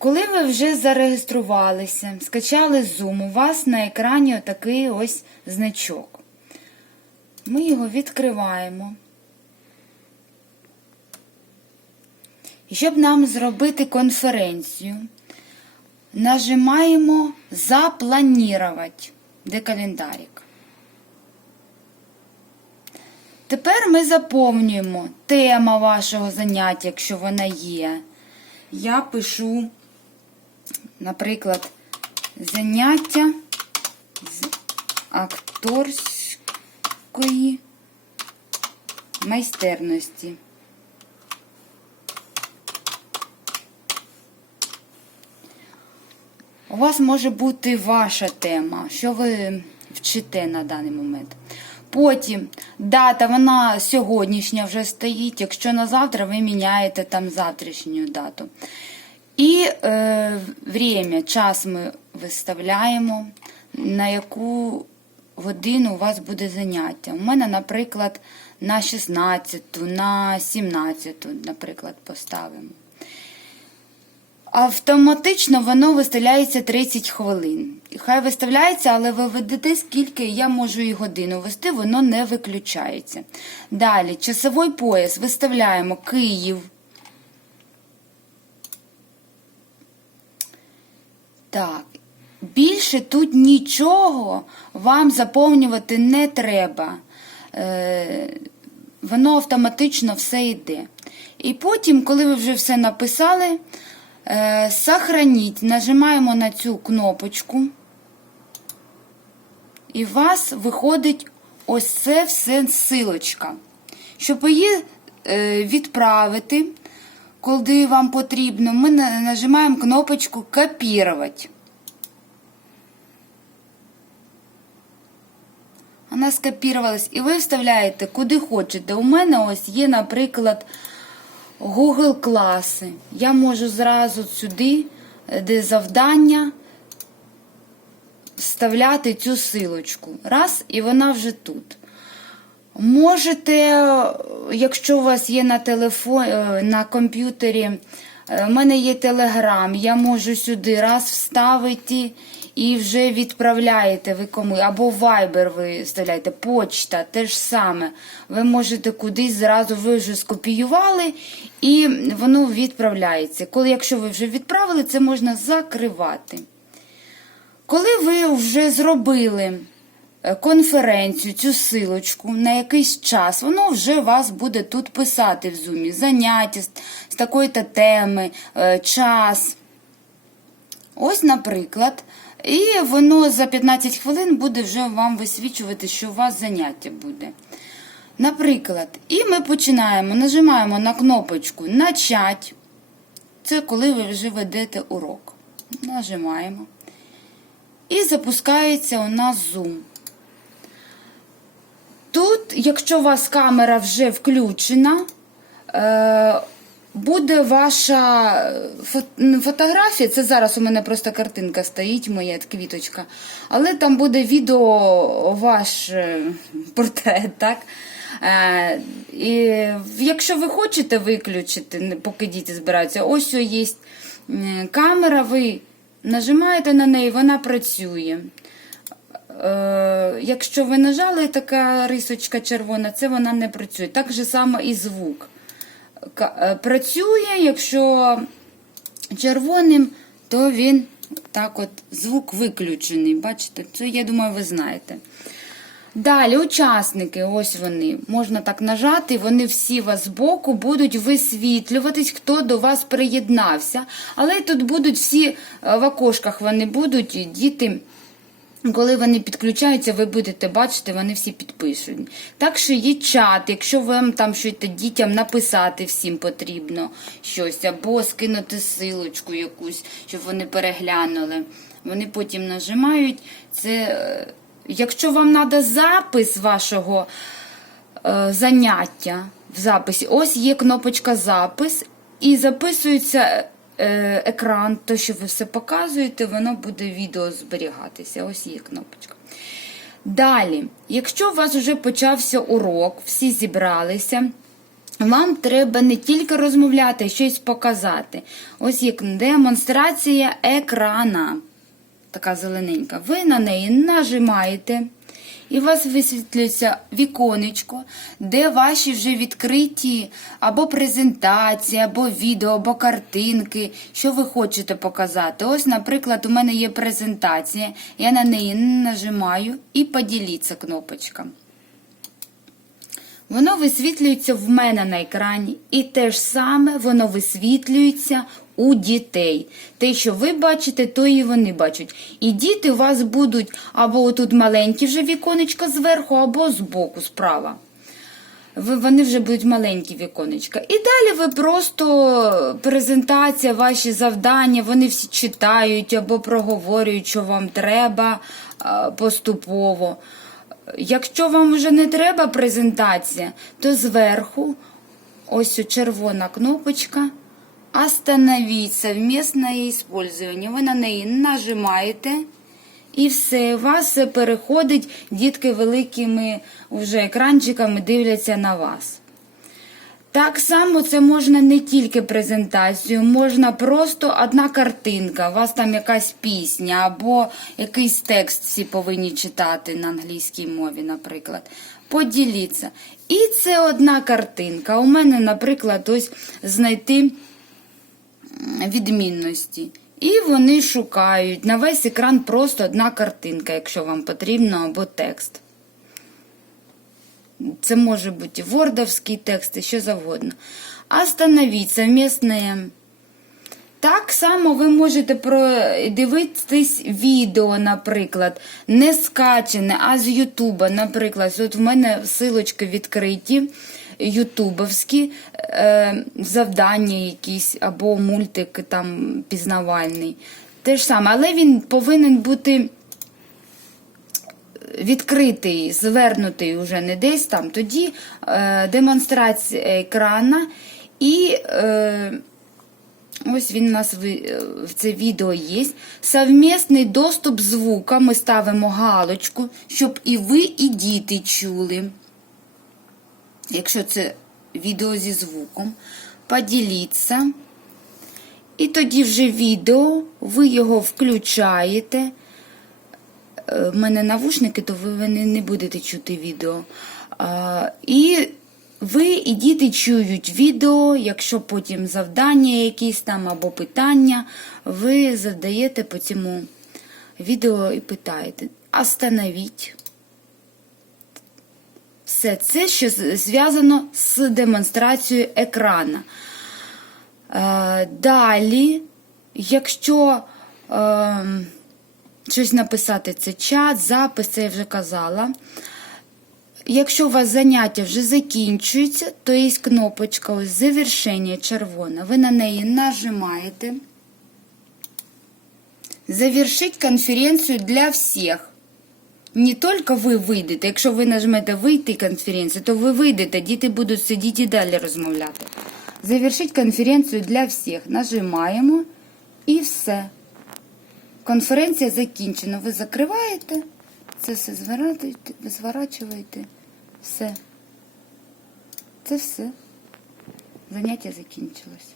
Коли ви вже зареєструвалися, скачали Zoom, у вас на екрані отакий ось значок. Ми його відкриваємо. І щоб нам зробити конференцію, нажимаємо Запланірувати, де календарик. Тепер ми заповнюємо тема вашого заняття, якщо вона є. Я пишу, наприклад, заняття з акторської майстерності. У вас може бути ваша тема, що ви вчите на даний момент. Потім дата, вона сьогоднішня вже стоїть. Якщо на завтра, ви міняєте там завтрашню дату. І е, время, час ми виставляємо, на яку годину у вас буде заняття. У мене, наприклад, на 16, на 17, наприклад, поставимо. Автоматично воно виставляється 30 хвилин. Хай виставляється, але ви ведете, скільки я можу і годину вести, воно не виключається. Далі, часовий пояс виставляємо Київ. Так, більше тут нічого вам заповнювати не треба. Е, воно автоматично все йде. І потім, коли ви вже все написали, е, сохраніть, нажимаємо на цю кнопочку, і у вас виходить ось це все силочка. Щоб її е, відправити, коли вам потрібно, ми на- нажимаємо кнопочку Копірувати. Вона скопірувалась, і ви вставляєте куди хочете. У мене ось є, наприклад, Google класи. Я можу зразу сюди, де завдання, вставляти цю силочку. Раз, і вона вже тут. Можете, е, якщо у вас є на телефоні, на комп'ютері, е, в мене є телеграм, я можу сюди раз вставити і вже відправляєте ви кому. Або Viber ви вставляєте, почта, те ж саме. Ви можете кудись зразу, ви вже скопіювали, і воно відправляється. Коли, якщо ви вже відправили, це можна закривати. Коли ви вже зробили е, конференцію, цю силочку на якийсь час, воно вже вас буде тут писати в зумі. Заняття з, з такої-то теми, е, час. Ось, наприклад, і воно за 15 хвилин буде вже вам висвічувати, що у вас заняття буде. Наприклад, і ми починаємо, нажимаємо на кнопочку Начать. Це коли ви вже ведете урок. Нажимаємо. І запускається у нас Zoom. Тут, якщо у вас камера вже включена, е, буде ваша ну, фотографія. Це зараз у мене просто картинка стоїть, моя квіточка. Але там буде відео ваш е, портрет, так? Е, і якщо ви хочете виключити, поки діти збираються, ось є камера, ви нажимаєте на неї, вона працює. Е, якщо ви нажали така рисочка червона, це вона не працює. Так же само і звук. Е, Працює, якщо червоним, то він так от звук виключений. Бачите, це я думаю, ви знаєте. Далі, учасники, ось вони. Можна так нажати, вони всі вас збоку будуть висвітлюватись, хто до вас приєднався. Але тут будуть всі е, в окошках вони будуть, діти. Коли вони підключаються, ви будете бачити, вони всі підпишуть. Так що є чат, якщо вам там щось дітям написати всім потрібно щось, або скинути силочку якусь, щоб вони переглянули. Вони потім нажимають. Це, е, якщо вам треба запис вашого е, заняття в записі, ось є кнопочка запис, і записується екран, то, що ви все показуєте, воно буде відео зберігатися. Ось є кнопочка. Далі, якщо у вас вже почався урок, всі зібралися, Вам треба не тільки розмовляти, а щось показати. Ось як демонстрація екрана. Така зелененька. Ви на неї нажимаєте, і у вас висвітлюється віконечко, де ваші вже відкриті або презентації, або відео, або картинки, що ви хочете показати. Ось, наприклад, у мене є презентація, я на неї нажимаю і поділіться кнопочка. Воно висвітлюється в мене на екрані, і те ж саме воно висвітлюється у дітей. Те, що ви бачите, то і вони бачать. І діти у вас будуть або отут маленькі вже віконечко зверху, або збоку, справа. Вони вже будуть маленькі віконечка. І далі ви просто презентація, ваші завдання, вони всі читають або проговорюють, що вам треба поступово. Якщо вам вже не треба презентація, то зверху ось о червона кнопочка «Остановить совместное использование». Ви на неї нажимаєте. І все, у вас переходить, дітки великими вже екранчиками дивляться на вас. Так само це можна не тільки презентацію, можна просто одна картинка, у вас там якась пісня або якийсь текст всі повинні читати на англійській мові, наприклад. Поділіться. І це одна картинка. У мене, наприклад, ось знайти відмінності. І вони шукають на весь екран просто одна картинка, якщо вам потрібно, або текст. Це може бути вордовський текст і що завгодно. Остановіть совмісне. Так само ви можете продивитись відео, наприклад, не скачане, а з Ютуба. Наприклад, от в мене силочки відкриті, ютубовські е, завдання якісь або мультик там пізнавальний. Те ж саме, але він повинен бути відкритий, звернутий уже не десь там. Тоді е, демонстрація екрана і. Е, Ось він у нас е, в це відео є. Совмісний доступ звука. Ми ставимо галочку, щоб і ви, і діти чули. Якщо це відео зі звуком, поділіться. І тоді вже відео, ви його включаєте. Е, В мене навушники, то ви не, будете чути відео. І ви і діти чують відео, якщо потім завдання якісь там або питання, ви задаєте по цьому відео і питаєте. Остановіть. Все це, що зв'язано з демонстрацією екрана. Е, далі, якщо е, щось написати, це чат, запис, це я вже казала. Якщо у вас заняття вже закінчується, то є кнопочка ось завершення червона. Ви на неї нажимаєте. Завершить конференцію для всіх. Не тільки ви вийдете. Якщо ви нажмете вийти конференцію, то ви вийдете, діти будуть сидіти і далі розмовляти. Завершить конференцію для всіх. Нажимаємо і все. Конференція закінчена. Ви закриваєте, це все зворачуєте. Все. Це все. Заняття закінчилось.